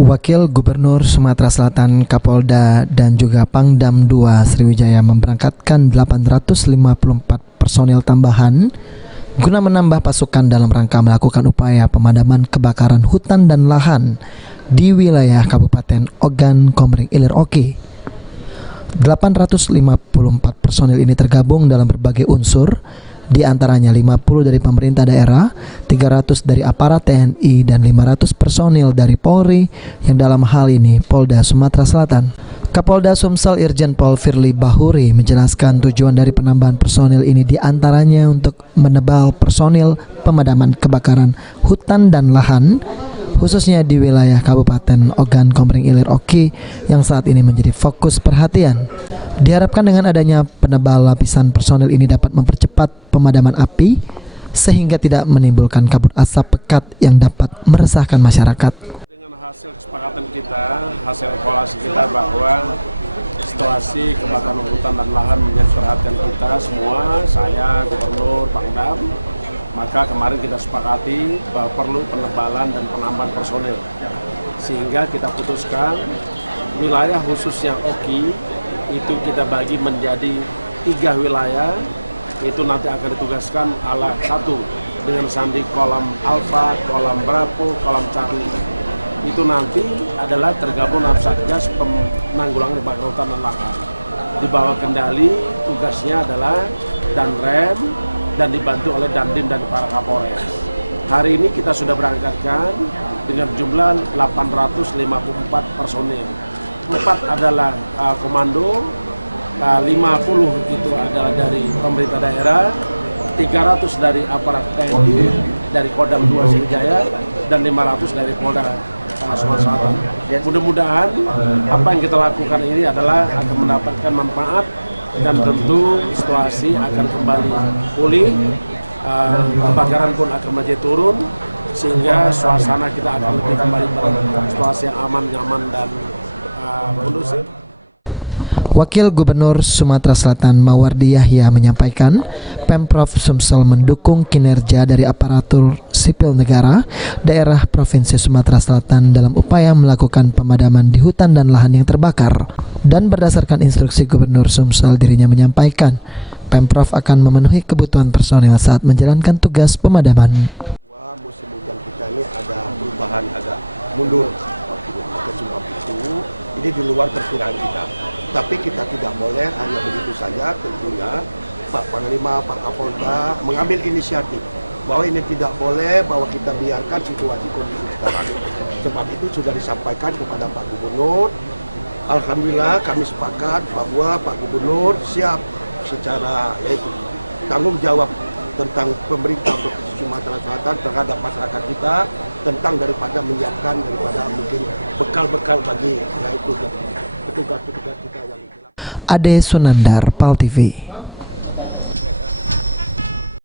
Wakil Gubernur Sumatera Selatan, Kapolda, dan juga Pangdam II Sriwijaya memberangkatkan 854 personil tambahan guna menambah pasukan dalam rangka melakukan upaya pemadaman kebakaran hutan dan lahan di wilayah Kabupaten Ogan Komering Ilir Oki. 854 personil ini tergabung dalam berbagai unsur, di antaranya 50 dari pemerintah daerah, 300 dari aparat TNI, dan 500 personil dari Polri, yang dalam hal ini Polda Sumatera Selatan. Kapolda Sumsel Irjen Pol Firly Bahuri menjelaskan tujuan dari penambahan personil ini diantaranya untuk menebal personil pemadaman kebakaran hutan dan lahan, khususnya di wilayah Kabupaten Ogan Komering Ilir Oki yang saat ini menjadi fokus perhatian. Diharapkan dengan adanya penebal lapisan personil ini dapat mempercepat pemadaman api sehingga tidak menimbulkan kabut asap pekat yang dapat meresahkan masyarakat. Dengan hasil kesepakatan kita, hasil evaluasi kita bahwa situasi kebakaran hutan dan lahan menjadi perhatian kita semua, saya, Gubernur, Pangdam, maka kemarin kita sepakati bahwa perlu penebalan dan penambahan personil. Sehingga kita putuskan wilayah khusus yang Oki itu kita bagi menjadi 3 wilayah, itu nanti akan ditugaskan ala 1 dengan sandi kolam Alfa, kolam Bravo, kolam Charlie. Itu nanti adalah tergabung dalam Satgas Penanggulangan Kebakaran Hutan dan Lahan. Di bawah kendali tugasnya adalah Danrem dan dibantu oleh Dandim dan para Kapolres. Hari ini kita sudah berangkatkan dengan jumlah 854 personil. 4 adalah komando, 50 itu adalah dari pemerintah daerah, 300 dari aparat TNI, dari Kodam II Sriwijaya, dan 500 dari Polda Sumatera Selatan. Mudah-mudahan apa yang kita lakukan ini adalah akan mendapatkan manfaat dan tentu situasi akan kembali pulih, kebakaran pun akan menjadi turun, sehingga suasana kita akan lebih kembali pada situasi yang aman, nyaman, dan kondusif. Wakil Gubernur Sumatera Selatan Mawardi Yahya menyampaikan, Pemprov Sumsel mendukung kinerja dari aparatur sipil negara daerah Provinsi Sumatera Selatan dalam upaya melakukan pemadaman di hutan dan lahan yang terbakar. Dan berdasarkan instruksi Gubernur Sumsel, dirinya menyampaikan Pemprov akan memenuhi kebutuhan personil saat menjalankan tugas pemadaman. Musim hujan kita ini ada perubahan, ada mundur. Sebab itu ini di luar perkiraan kita. Tapi kita tidak boleh hanya begitu saja, tentunya Pak Panglima, Pak Kapolda mengambil inisiatif bahwa ini tidak boleh, bahwa kita biarkan situasi kondisi sekarang. Sebab itu sudah disampaikan kepada Pak Gubernur. Alhamdulillah kami sepakat bahwa Pak Gubernur siap secara tanggung jawab tentang pemerintah Provinsi Sumatera Selatan terhadap masyarakat kita, tentang daripada menyiapkan daripada mungkin bekal-bekal bagi yaitu petugas-petugas kita yang Ade Sunandar, PAL TV.